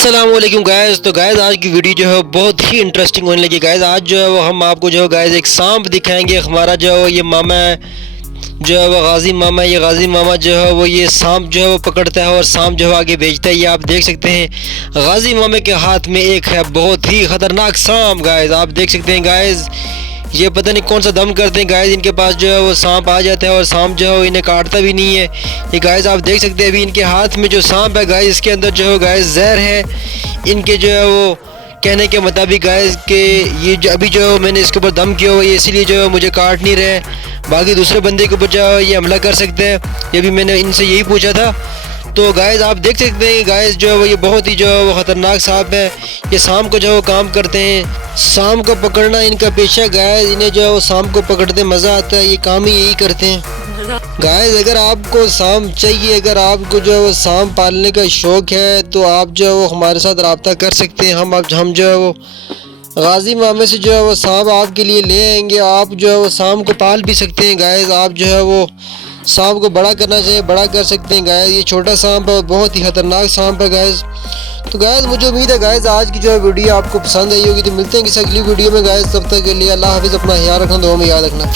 अस्सलामुअलैकुम गाइस। तो गाइस आज की वीडियो जो है बहुत ही इंटरेस्टिंग होने लगी गाइस। आज जो है वो हम आपको जो है गाइस एक सांप दिखाएंगे। हमारा जो है ये मामा है, जो है वो गाजी मामा, ये गाजी मामा जो है वो ये सांप जो है वो पकड़ता है और सांप जो है आगे बेचता है। ये आप देख सकते हैं गाजी मामे के हाथ में एक है बहुत ही खतरनाक सांप गाइस। आप देख सकते हैं गाइस, ये पता नहीं कौन सा दम करते हैं गाइस, इनके पास जो है वो सांप आ जाता है और सांप जो है वो इन्हें काटता भी नहीं है। ये गाइस आप देख सकते हैं अभी इनके हाथ में जो सांप है गाइस, इसके अंदर जो है गाइस जहर है। इनके जो है वो कहने के मुताबिक गाइस के ये जो अभी जो मैंने इसके ऊपर दम किया हुआ है, इसीलिए जो है मुझे काट नहीं रहे। बाकी दूसरे बंदे के ऊपर जो है ये हमला कर सकते हैं, ये भी मैंने इनसे यही पूछा था। तो गाइस आप देख सकते हैं गाइस जो है वो ये बहुत ही जो है वो ख़तरनाक सांप है। ये सांप को जो है वो काम करते हैं, सांप को पकड़ना इनका पेशा गाइस। इन्हें जो है वो सांप को पकड़ते मज़ा आता है, ये काम ही यही करते हैं गाइस। अगर आपको सांप चाहिए, अगर आपको जो है वो सांप पालने का शौक़ है तो आप जो है वो हमारे साथ रब्ता कर सकते हैं। हम जो है वो गाजी मामे से जो है वो सांप आपके लिए ले आएंगे। आप जो है वो सांप को पाल भी सकते हैं गाइस। आप जो है वो सांप को बड़ा करना चाहिए, बड़ा कर सकते हैं गाइस। ये छोटा सांप है, बहुत ही खतरनाक सांप है गाइस। तो गाइस मुझे उम्मीद है गाइस आज की जो है वीडियो आपको पसंद आई होगी। तो मिलते हैं किसी अगली वीडियो में गाइस, तब तक के लिए अल्लाह हाफिज़। अपना ख्याल रखना, दुआ में याद रखना।